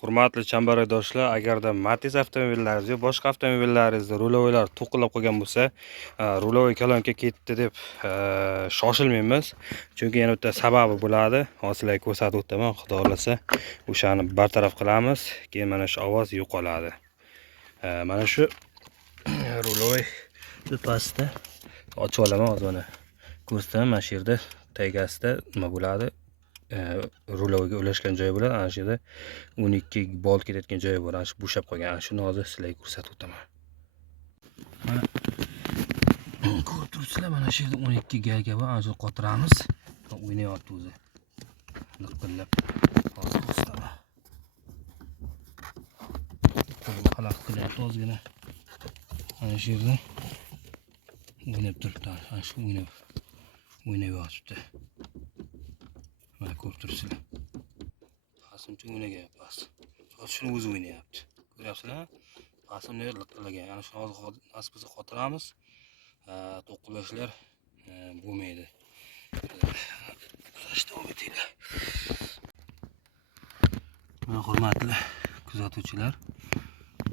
Hurmatli chambarakdoshlar, agarda Matiz avtomobillaringiz yoki boshqa avtomobillaringizda rulovoylar to'qilib qolgan bo'lsa, rulovoy kolonka ketdi deb shoshilmaymiz. Chunki yana bitta sababi bo'ladi. Hozir sizlarga ko'rsatib o'taman, xudo xolasa o'shani bartaraf qilamiz. Keyin mana shu ovoz yo'qoladi. Mana shu rulovoy pastda ochib olaman hozir mana. Ko'rsataman, mana shu yerda tagasida nima bo'ladi? Rulovoyga ulashgan joyi bo'ladi. Ana shu yerda 12 bolt ketayotgan joyi bor. Ana shu bo'shab qolgan. Ana shuni hozir sizlarga ko'rsatib o'taman. Mana ko'rib turibsizlar, mana shu yerda 12 galga bor. Ana shu qotiramiz. O'ynayapti o'zi. Liqillab. Hozir ko'rsataman. Xalaqit qilyapti ozgina. Ana shu yerda o'ynab turibdi. Ana shu o'ynayapti. Mana ko'rib turibsizlar. Pasimcha o'ynayapti. Hozir shuni o'zi o'ynayapti. Ko'ryapsizlar? Pasimni liqillagan. Ana shuni hozir asbimizni xotiramiz. To'qilashlar bo'lmaydi. Davom etinglar. Mana hurmatli kuzatuvchilar,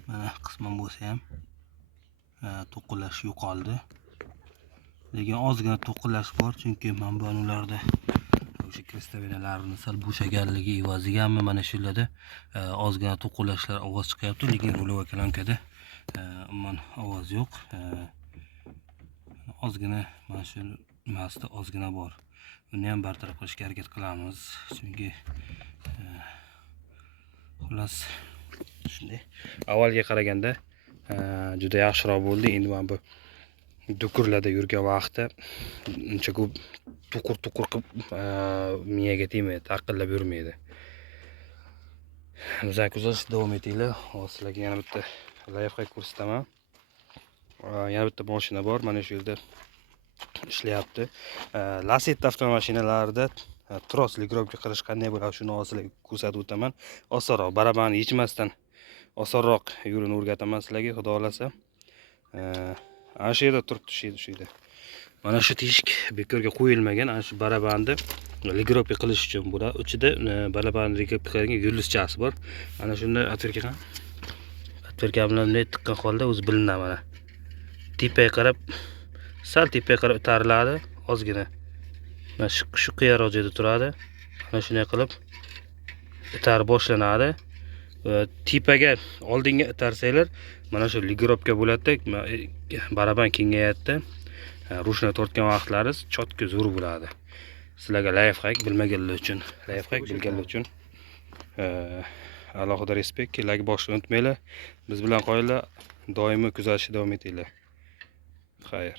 mana qisman bo'lsa ham to'qillash yo'qoldi. Lekin ozgina to'qillash bor, chunki manbalarda o'sha krestavinalarni sal bo'shaganligi evaziganmi mana shu yerlarda ozgina to'qillashlar ovoz chiqyapti, lekin rulovoy kolonkada umuman ovoz yo'q. Ozgina mana shu nimasida ozgina bor. Uni ham bartaraf qilishga harakat qilamiz, chunki xullas shunday. Avvalga qaraganda juda yaxshiroq bo'ldi. Endi mana bu dukurlarda yurgan vaqtda uncha ko'p tuqur qilib miyaga tegmaydi, taqillab yurmaydi. Bizlar kuzatishda davom etinglar. Hozir sizlarga yana bitta layfhak ko'rsataman. Yana bitta mashina bor, mana shu yerda ishlayapti. Lasetti avtomashinalarida tros ligrovka qilish qanday bo'ladi, shuni hozir sizlarga ko'rsatib o'taman. Osonroq, barabarni yechmasdan osonroq yo'lini o'rgataman sizlarga, xudo xolasa. Ana shu yerda turibdi, shu yerda. Mana shu teshik bekorga qo'yilmagan. Ana shu barabarni ligrovka qilish uchun bo'ladi. Ichida barabarni ligrovka qiladigan yulduzchasi bor. Ana shunda atverka bilan bunday tiqqan holda o'zi bilinadi mana. Tepaga qarab, sal tepaga qarab itariladi, ozgina. Mana shu qiyaroq joyda turadi. Mana shunday qilib itarib boshlanadi. Tepaga oldinga itarsanglar, mana shu ligrovka bo'ladi, baraban kengayadi. Rushni tortgan vaqtlaringiz chotka zo'r bo'ladi. Sizlarga layfhak bilmaganlar uchun, layfhak bilganlar uchun alohida respekt. Like bosishni unutmanglar. Biz bilan qolinglar, doimo kuzatishda davom etinglar. Xayr.